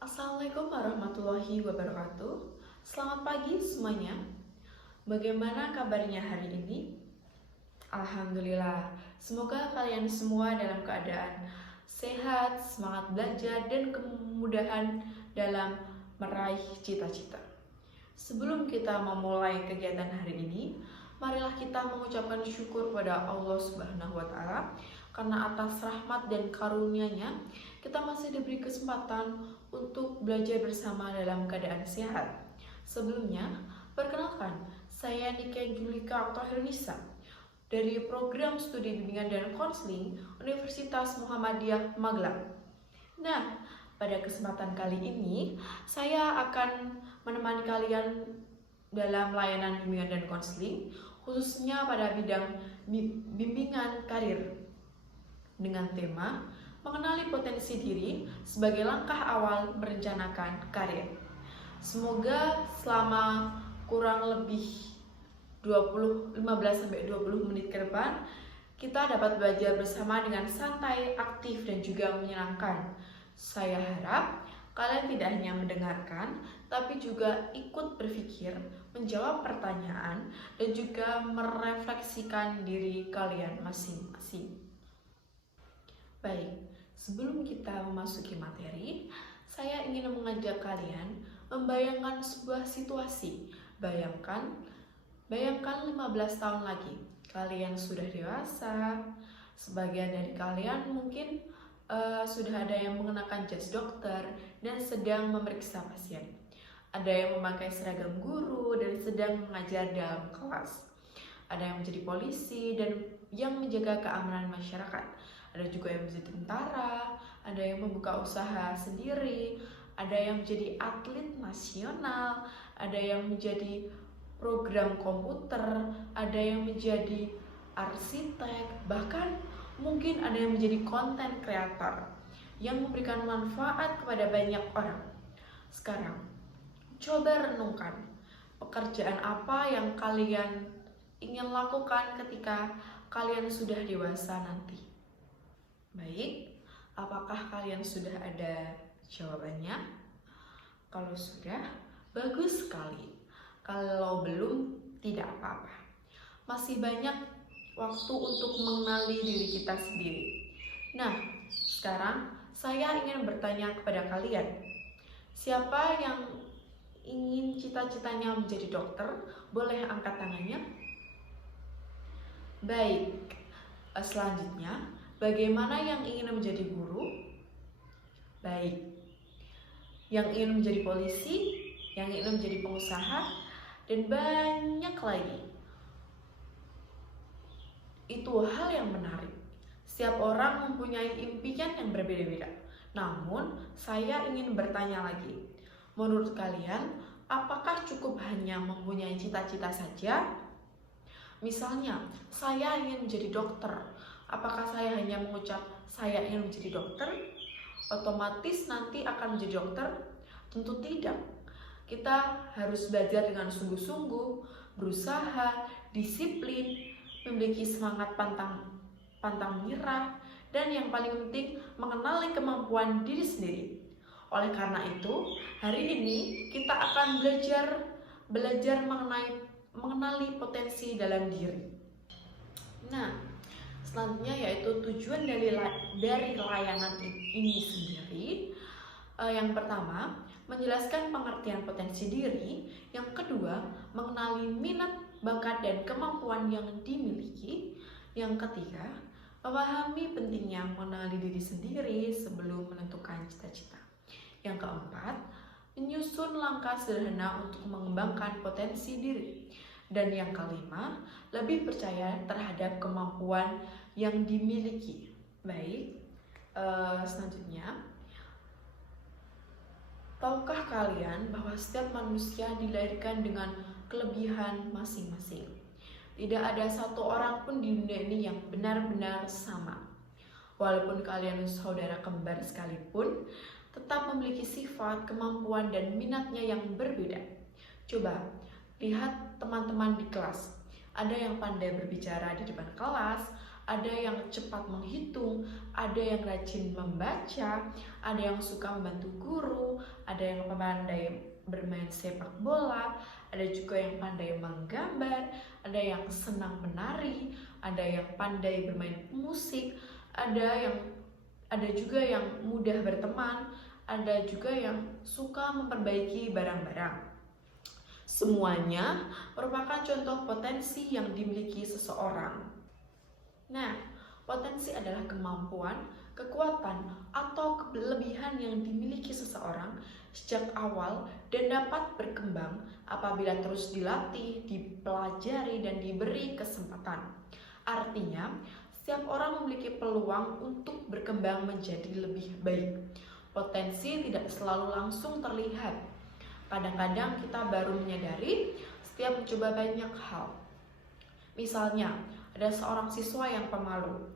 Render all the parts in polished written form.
Assalamualaikum warahmatullahi wabarakatuh. Selamat pagi semuanya. Bagaimana kabarnya hari ini? Alhamdulillah. Semoga kalian semua dalam keadaan sehat, semangat belajar, dan kemudahan dalam meraih cita-cita. Sebelum kita memulai kegiatan hari ini, marilah kita mengucapkan syukur pada Allah Subhanahu wa Ta'ala karena atas rahmat dan karunia-Nya kita masih diberi kesempatan untuk belajar bersama dalam keadaan sehat. Sebelumnya, perkenalkan, saya Nika Julika Oktahirnisa dari Program Studi Bimbingan dan Konseling Universitas Muhammadiyah Magelang. Nah, pada kesempatan kali ini, saya akan menemani kalian dalam layanan bimbingan dan konseling, khususnya pada bidang bimbingan karir dengan tema mengenali potensi diri sebagai langkah awal merencanakan karir. Semoga selama kurang lebih 15-20 menit ke depan kita dapat belajar bersama dengan santai, aktif, dan juga menyenangkan. Saya harap kalian tidak hanya mendengarkan, tapi juga ikut berpikir, menjawab pertanyaan, dan juga merefleksikan diri kalian masing-masing. Baik, sebelum kita memasuki materi, saya ingin mengajak kalian membayangkan sebuah situasi. Bayangkan 15 tahun lagi, kalian sudah dewasa. Sebagian dari kalian mungkin sudah ada yang mengenakan jas dokter dan sedang memeriksa pasien. Ada yang memakai seragam guru dan sedang mengajar dalam kelas. Ada yang menjadi polisi dan yang menjaga keamanan masyarakat. Ada juga yang menjadi tentara, ada yang membuka usaha sendiri, ada yang menjadi atlet nasional, ada yang menjadi program komputer, ada yang menjadi arsitek, bahkan mungkin ada yang menjadi konten kreator yang memberikan manfaat kepada banyak orang. Sekarang, coba renungkan pekerjaan apa yang kalian ingin lakukan ketika kalian sudah dewasa nanti. Baik, apakah kalian sudah ada jawabannya? Kalau sudah, bagus sekali. Kalau belum, tidak apa-apa. Masih banyak waktu untuk mengenali diri kita sendiri. Nah, sekarang saya ingin bertanya kepada kalian. Siapa yang ingin cita-citanya menjadi dokter? Boleh angkat tangannya? Baik, selanjutnya, bagaimana yang ingin menjadi guru? Baik. Yang ingin menjadi polisi, yang ingin menjadi pengusaha, dan banyak lagi. Itu hal yang menarik. Setiap orang mempunyai impian yang berbeda-beda. Namun, saya ingin bertanya lagi. Menurut kalian, apakah cukup hanya mempunyai cita-cita saja? Misalnya, saya ingin menjadi dokter. Apakah saya hanya mengucap saya ingin menjadi dokter? Otomatis nanti akan menjadi dokter? Tentu tidak. Kita harus belajar dengan sungguh-sungguh, berusaha, disiplin, memiliki semangat pantang menyerah, dan yang paling penting mengenali kemampuan diri sendiri. Oleh karena itu, hari ini kita akan belajar mengenali potensi dalam diri. Nah, selanjutnya yaitu tujuan dari layanan ini sendiri. Yang pertama, menjelaskan pengertian potensi diri. Yang kedua, mengenali minat, bakat, dan kemampuan yang dimiliki. Yang ketiga, memahami pentingnya mengenali diri sendiri sebelum menentukan cita-cita. Yang keempat, menyusun langkah sederhana untuk mengembangkan potensi diri. Dan yang kelima, lebih percaya terhadap kemampuan yang dimiliki. Baik, selanjutnya, tahukah kalian bahwa setiap manusia dilahirkan dengan kelebihan masing-masing? Tidak ada satu orang pun di dunia ini yang benar-benar sama. Walaupun kalian saudara kembar sekalipun, tetap memiliki sifat, kemampuan, dan minatnya yang berbeda. Coba lihat teman-teman di kelas. Ada yang pandai berbicara di depan kelas, ada yang cepat menghitung, ada yang rajin membaca, ada yang suka membantu guru, ada yang pandai bermain sepak bola, ada juga yang pandai menggambar, ada yang senang menari, ada yang pandai bermain musik, ada juga yang mudah berteman, ada juga yang suka memperbaiki barang-barang. Semuanya merupakan contoh potensi yang dimiliki seseorang. Nah, potensi adalah kemampuan, kekuatan, atau kelebihan yang dimiliki seseorang sejak awal dan dapat berkembang apabila terus dilatih, dipelajari, dan diberi kesempatan. Artinya, setiap orang memiliki peluang untuk berkembang menjadi lebih baik. Potensi tidak selalu langsung terlihat. Kadang-kadang kita baru menyadari setiap mencoba banyak hal. Misalnya, ada seorang siswa yang pemalu.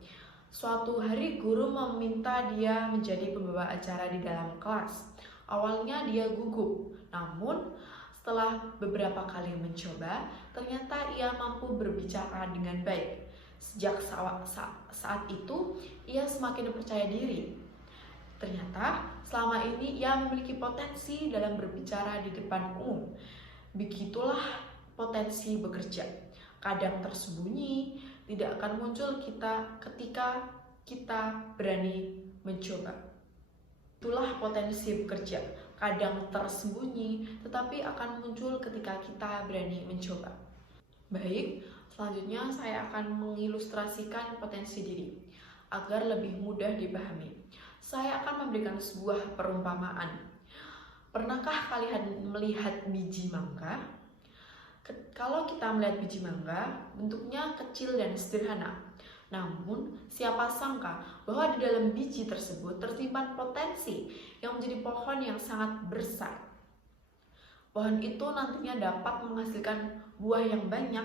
Suatu hari guru meminta dia menjadi pembawa acara di dalam kelas. Awalnya dia gugup, namun setelah beberapa kali mencoba, ternyata ia mampu berbicara dengan baik. Sejak saat itu, ia semakin percaya diri. Ternyata selama ini ia memiliki potensi dalam berbicara di depan umum. Begitulah potensi bekerja. Kadang tersembunyi, tidak akan muncul ketika kita berani mencoba. Itulah potensi bekerja. Kadang tersembunyi, tetapi akan muncul ketika kita berani mencoba. Baik, selanjutnya saya akan mengilustrasikan potensi diri agar lebih mudah dipahami. Saya akan memberikan sebuah perumpamaan. Pernahkah kalian melihat biji mangga? Kalau kita melihat biji mangga, bentuknya kecil dan sederhana. Namun, siapa sangka bahwa di dalam biji tersebut tersimpan potensi yang menjadi pohon yang sangat besar. Pohon itu nantinya dapat menghasilkan buah yang banyak,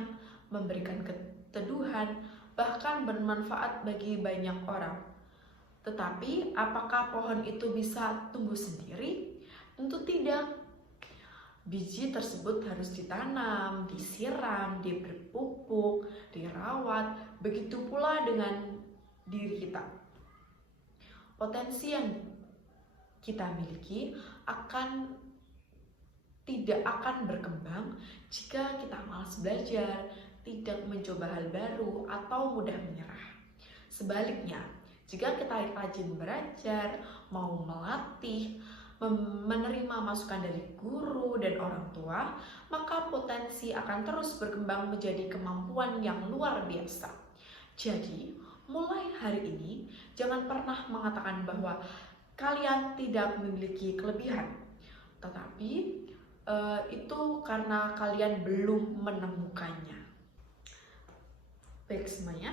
memberikan keteduhan, bahkan bermanfaat bagi banyak orang. Tetapi, apakah pohon itu bisa tumbuh sendiri? Tentu tidak. Biji tersebut harus ditanam, disiram, diberi pupuk, dirawat. Begitu pula dengan diri kita. Potensi yang kita miliki tidak akan berkembang jika kita malas belajar, tidak mencoba hal baru, atau mudah menyerah. Sebaliknya, jika kita rajin belajar, mau melatih, menerima masukan dari guru dan orang tua, maka potensi akan terus berkembang menjadi kemampuan yang luar biasa. Jadi, mulai hari ini, jangan pernah mengatakan bahwa kalian tidak memiliki kelebihan, tetapi itu karena kalian belum menemukannya. Baik semuanya,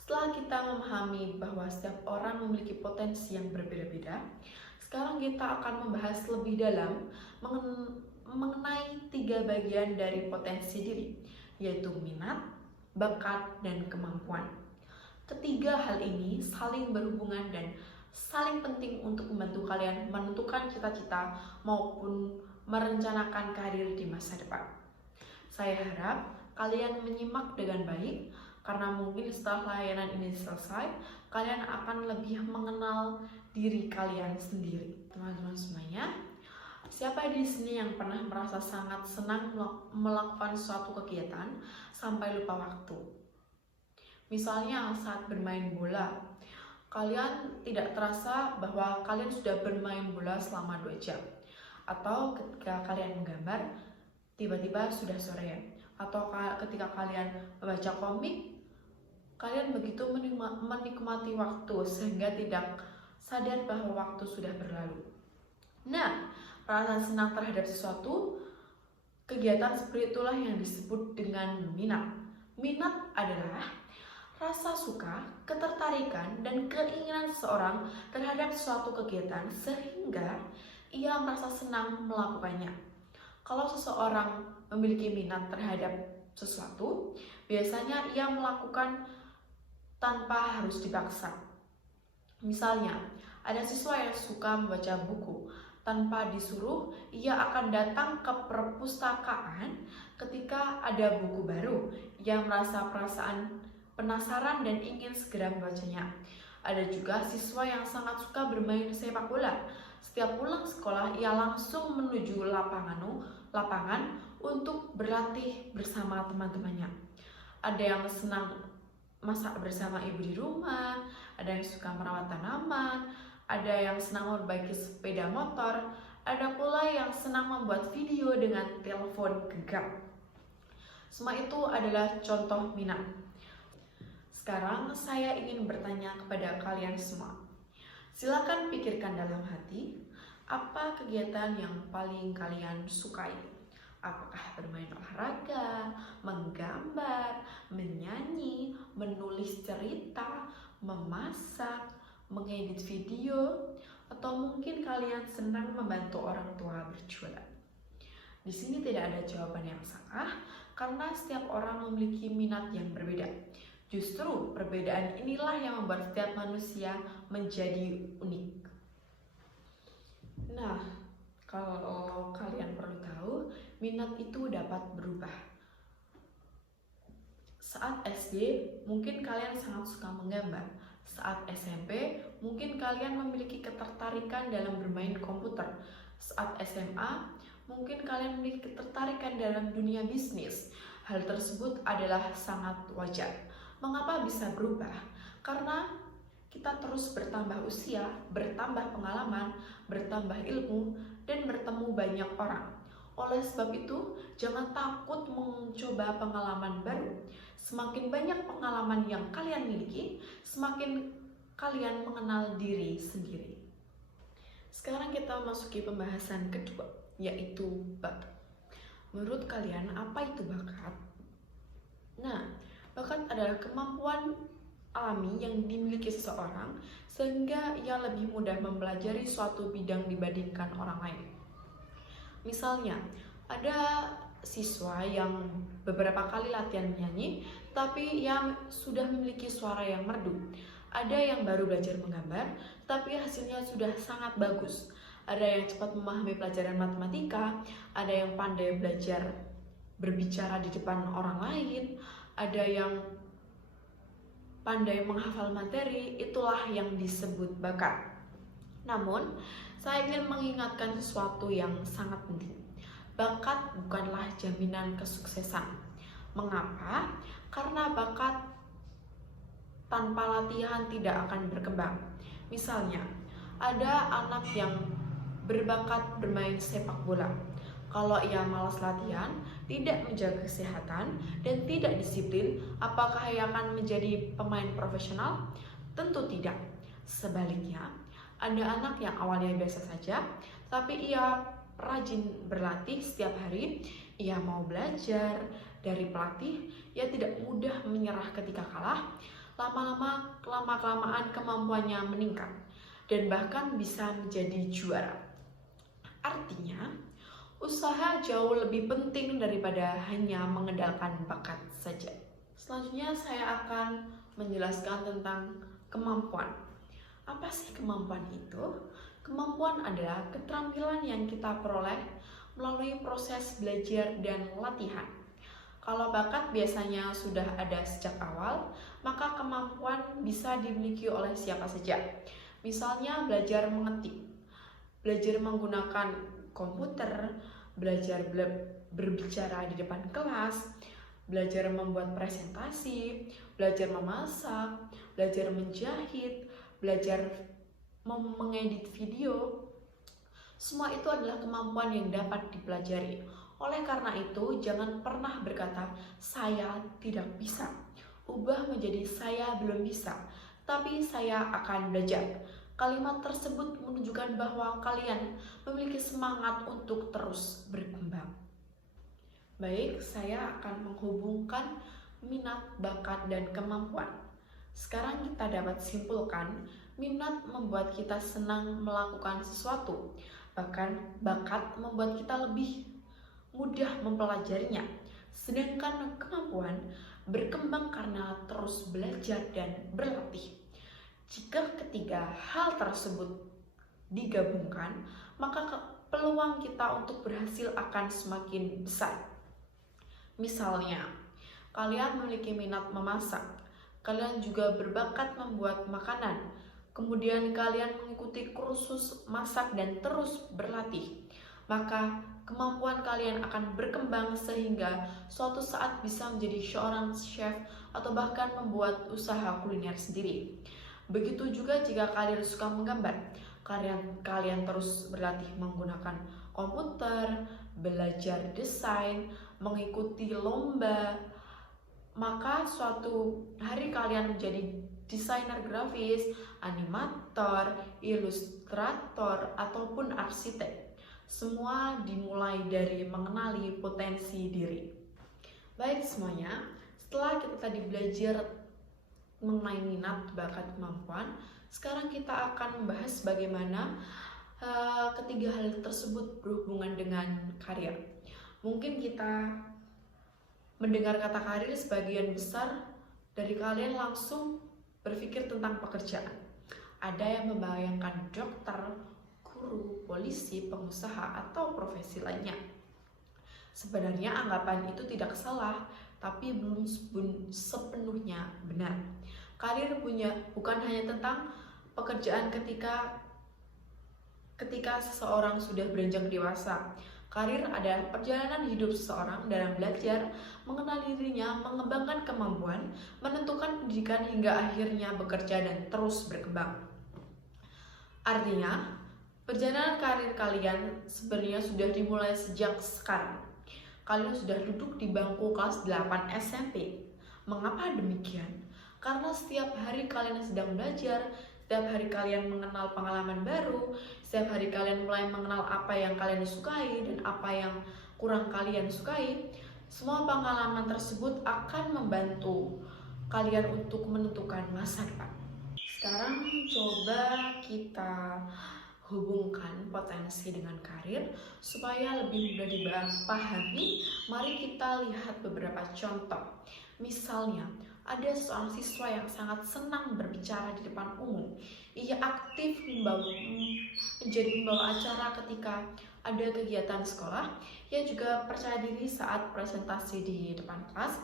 setelah kita memahami bahwa setiap orang memiliki potensi yang berbeda-beda, sekarang kita akan membahas lebih dalam mengenai 3 bagian dari potensi diri, yaitu minat, bakat, dan kemampuan. Ketiga hal ini saling berhubungan dan saling penting untuk membantu kalian menentukan cita-cita maupun merencanakan karir di masa depan. Saya harap kalian menyimak dengan baik, karena mungkin setelah layanan ini selesai, kalian akan lebih mengenal diri kalian sendiri. Teman-teman semuanya, siapa di sini yang pernah merasa sangat senang melakukan suatu kegiatan sampai lupa waktu? Misalnya saat bermain bola, kalian tidak terasa bahwa kalian sudah bermain bola selama 2 jam. Atau ketika kalian menggambar, tiba-tiba sudah sore. Atau ketika kalian membaca komik, kalian begitu menikmati waktu sehingga tidak sadar bahwa waktu sudah berlalu. Nah, perasaan senang terhadap sesuatu, kegiatan seperti itulah yang disebut dengan minat. Minat adalah rasa suka, ketertarikan, dan keinginan seseorang terhadap suatu kegiatan sehingga ia merasa senang melakukannya. Kalau seseorang memiliki minat terhadap sesuatu, biasanya ia melakukan tanpa harus dipaksa. Misalnya, ada siswa yang suka membaca buku. Tanpa disuruh, ia akan datang ke perpustakaan ketika ada buku baru. Ia merasa perasaan penasaran dan ingin segera membacanya. Ada juga siswa yang sangat suka bermain sepak bola. Setiap pulang sekolah, ia langsung menuju lapangan untuk berlatih bersama teman-temannya. Ada yang senang masak bersama ibu di rumah, ada yang suka merawat tanaman, ada yang senang memperbaiki sepeda motor, ada pula yang senang membuat video dengan telepon genggam. Semua itu adalah contoh minat. Sekarang saya ingin bertanya kepada kalian semua. Silakan pikirkan dalam hati, apa kegiatan yang paling kalian sukai? Apakah bermain olahraga, menggambar, menyanyi, menulis cerita, memasak, mengedit video, atau mungkin kalian senang membantu orang tua berjualan? Di sini tidak ada jawaban yang salah, karena setiap orang memiliki minat yang berbeda. Justru perbedaan inilah yang membuat setiap manusia menjadi unik. Nah, kalau kalian perlu tahu, minat itu dapat berubah. Saat SD, mungkin kalian sangat suka menggambar. Saat SMP, mungkin kalian memiliki ketertarikan dalam bermain komputer. Saat SMA, mungkin kalian memiliki ketertarikan dalam dunia bisnis. Hal tersebut adalah sangat wajar. Mengapa bisa berubah? Karena kita terus bertambah usia, bertambah pengalaman, bertambah ilmu, dan bertemu banyak orang. Oleh sebab itu, jangan takut mencoba pengalaman baru. Semakin banyak pengalaman yang kalian miliki, semakin kalian mengenal diri sendiri. Sekarang kita masuki pembahasan kedua, yaitu bakat. Menurut kalian, apa itu bakat? Nah, bakat adalah kemampuan alami yang dimiliki seseorang sehingga ia lebih mudah mempelajari suatu bidang dibandingkan orang lain. Misalnya, ada siswa yang beberapa kali latihan menyanyi, tapi ia sudah memiliki suara yang merdu. Ada yang baru belajar menggambar, tapi hasilnya sudah sangat bagus. Ada yang cepat memahami pelajaran matematika, ada yang pandai belajar berbicara di depan orang lain, ada yang pandai menghafal materi. Itulah yang disebut bakat. Namun, saya ingin mengingatkan sesuatu yang sangat penting. Bakat bukanlah jaminan kesuksesan. Mengapa? Karena bakat tanpa latihan tidak akan berkembang. Misalnya, ada anak yang berbakat bermain sepak bola. Kalau ia malas latihan, tidak menjaga kesehatan, dan tidak disiplin, apakah ia akan menjadi pemain profesional? Tentu tidak. Sebaliknya, ada anak yang awalnya biasa saja, tapi ia rajin berlatih setiap hari, ia mau belajar dari pelatih, ia tidak mudah menyerah ketika kalah, lama-kelamaan kemampuannya meningkat, dan bahkan bisa menjadi juara. Artinya, usaha jauh lebih penting daripada hanya mengandalkan bakat saja. Selanjutnya saya akan menjelaskan tentang kemampuan. Apa sih kemampuan itu? Kemampuan adalah keterampilan yang kita peroleh melalui proses belajar dan latihan. Kalau bakat biasanya sudah ada sejak awal, maka kemampuan bisa dimiliki oleh siapa saja. Misalnya belajar mengetik, belajar menggunakan komputer, belajar berbicara di depan kelas, belajar membuat presentasi, belajar memasak, belajar menjahit, belajar mengedit video. Semua itu adalah kemampuan yang dapat dipelajari. Oleh karena itu, jangan pernah berkata, "Saya tidak bisa." Ubah menjadi "Saya belum bisa, tapi saya akan belajar." Kalimat tersebut menunjukkan bahwa kalian memiliki semangat untuk terus berkembang. Baik, saya akan menghubungkan minat, bakat, dan kemampuan. Sekarang kita dapat simpulkan, minat membuat kita senang melakukan sesuatu. Bahkan bakat membuat kita lebih mudah mempelajarinya. Sedangkan kemampuan berkembang karena terus belajar dan berlatih. Jika ketiga hal tersebut digabungkan, maka peluang kita untuk berhasil akan semakin besar. Misalnya, kalian memiliki minat memasak, kalian juga berbakat membuat makanan, kemudian kalian mengikuti kursus masak dan terus berlatih, maka kemampuan kalian akan berkembang sehingga suatu saat bisa menjadi seorang chef atau bahkan membuat usaha kuliner sendiri. Begitu juga jika kalian suka menggambar, kalian terus berlatih menggunakan komputer, belajar desain, mengikuti lomba, maka suatu hari kalian menjadi desainer grafis, animator, ilustrator, ataupun arsitek. Semua dimulai dari mengenali potensi diri. Baik semuanya, setelah kita tadi belajar mengenai minat, bakat, kemampuan, sekarang kita akan membahas bagaimana ketiga hal tersebut berhubungan dengan karir. Mungkin kita mendengar kata karir, sebagian besar dari kalian langsung berpikir tentang pekerjaan. Ada yang membayangkan dokter, guru, polisi, pengusaha, atau profesi lainnya. Sebenarnya anggapan itu tidak salah, tapi belum sepenuhnya benar. Karir bukan hanya tentang pekerjaan ketika seseorang sudah beranjak dewasa. Karir adalah perjalanan hidup seseorang dalam belajar, mengenal dirinya, mengembangkan kemampuan, menentukan pendidikan hingga akhirnya bekerja dan terus berkembang. Artinya, perjalanan karir kalian sebenarnya sudah dimulai sejak sekarang. Kalian sudah duduk di bangku kelas 8 SMP. Mengapa demikian? Karena setiap hari kalian sedang belajar, setiap hari kalian mengenal pengalaman baru, setiap hari kalian mulai mengenal apa yang kalian sukai dan apa yang kurang kalian sukai. Semua pengalaman tersebut akan membantu kalian untuk menentukan masa depan. Sekarang coba kita hubungkan potensi dengan karir supaya lebih mudah dipahami. Mari kita lihat beberapa contoh. Misalnya, ada seorang siswa yang sangat senang berbicara di depan umum. Ia aktif menjadi pembawa acara ketika ada kegiatan sekolah. Ia juga percaya diri saat presentasi di depan kelas.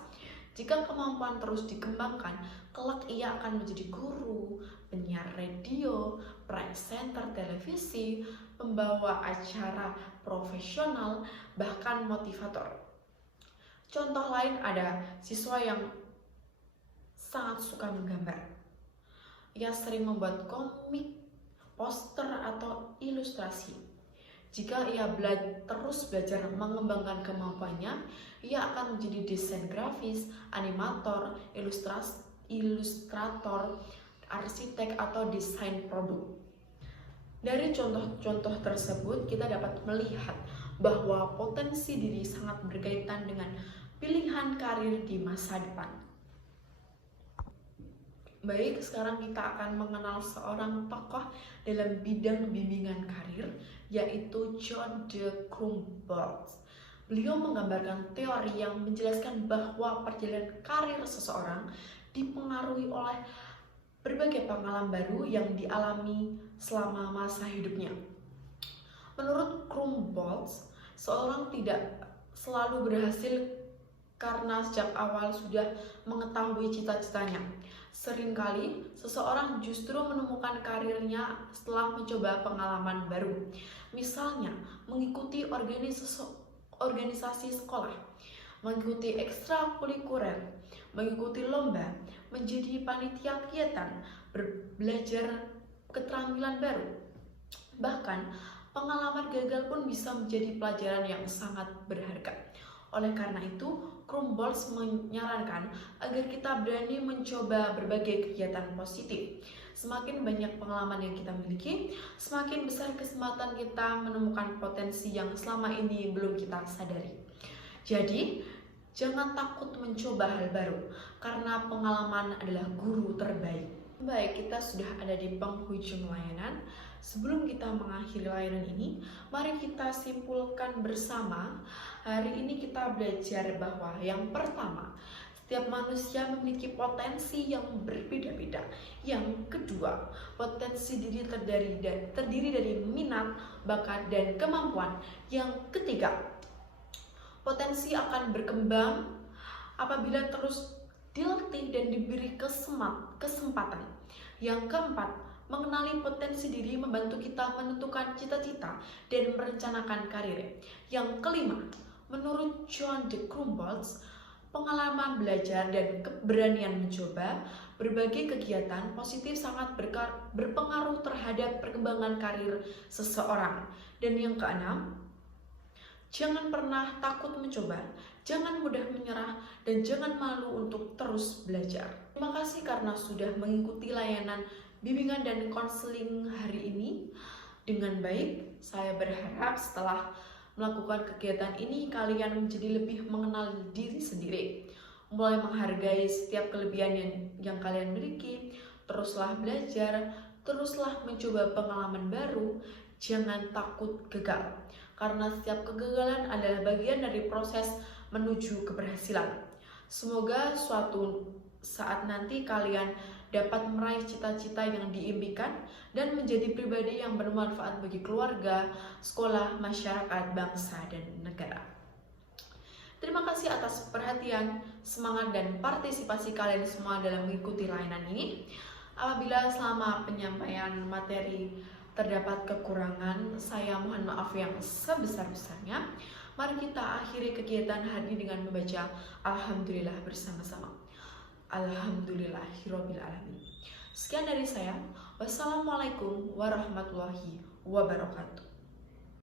Jika kemampuan terus dikembangkan, kelak ia akan menjadi guru, penyiar radio, presenter televisi, pembawa acara profesional, bahkan motivator. Contoh lain ada siswa yang sangat suka menggambar. Ia sering membuat komik, poster, atau ilustrasi. Jika ia terus belajar mengembangkan kemampuannya, ia akan menjadi desain grafis, animator, ilustrator, arsitek, atau desain produk. Dari contoh-contoh tersebut, kita dapat melihat bahwa potensi diri sangat berkaitan dengan pilihan karir di masa depan. Baik, sekarang kita akan mengenal seorang tokoh dalam bidang bimbingan karir, yaitu John de Krumboltz. Beliau menggambarkan teori yang menjelaskan bahwa perjalanan karir seseorang dipengaruhi oleh berbagai pengalaman baru yang dialami selama masa hidupnya. Menurut Krumboltz, seorang tidak selalu berhasil karena sejak awal sudah mengetahui cita-citanya. Seringkali seseorang justru menemukan karirnya setelah mencoba pengalaman baru. Misalnya, mengikuti organisasi sekolah, mengikuti ekstrakurikuler, mengikuti lomba, menjadi panitia kegiatan, belajar keterampilan baru. Bahkan, pengalaman gagal pun bisa menjadi pelajaran yang sangat berharga. Oleh karena itu, Krumboltz menyarankan agar kita berani mencoba berbagai kegiatan positif. Semakin banyak pengalaman yang kita miliki, semakin besar kesempatan kita menemukan potensi yang selama ini belum kita sadari. Jadi, jangan takut mencoba hal baru, karena pengalaman adalah guru terbaik. Baik, kita sudah ada di penghujung layanan. Sebelum kita mengakhiri layanan ini, mari kita simpulkan bersama. Hari ini kita belajar bahwa yang pertama, setiap manusia memiliki potensi yang berbeda-beda. Yang kedua, potensi diri terdiri dari minat, bakat, dan kemampuan. Yang ketiga, potensi akan berkembang apabila terus dilatih dan diberi kesempatan. Yang keempat, mengenali potensi diri membantu kita menentukan cita-cita dan merencanakan karir. Yang kelima, menurut John D. Krumboltz, pengalaman belajar dan keberanian mencoba berbagai kegiatan positif sangat berpengaruh terhadap perkembangan karir seseorang. Dan yang keenam, jangan pernah takut mencoba, jangan mudah menyerah, dan jangan malu untuk terus belajar. Terima kasih karena sudah mengikuti layanan bimbingan dan konseling hari ini dengan baik. Saya berharap setelah melakukan kegiatan ini, kalian menjadi lebih mengenal diri sendiri, mulai menghargai setiap kelebihan yang kalian miliki. Teruslah belajar, teruslah mencoba pengalaman baru, jangan takut gagal, karena setiap kegagalan adalah bagian dari proses menuju keberhasilan. Semoga suatu saat nanti kalian dapat meraih cita-cita yang diimpikan dan menjadi pribadi yang bermanfaat bagi keluarga, sekolah, masyarakat, bangsa, dan negara. Terima kasih atas perhatian, semangat, dan partisipasi kalian semua dalam mengikuti layanan ini. Apabila selama penyampaian materi terdapat kekurangan, saya mohon maaf yang sebesar-besarnya. Mari kita akhiri kegiatan hari ini dengan membaca Alhamdulillah bersama-sama. Alhamdulillahirrabbilalamin. Sekian dari saya. Wassalamualaikum warahmatullahi wabarakatuh.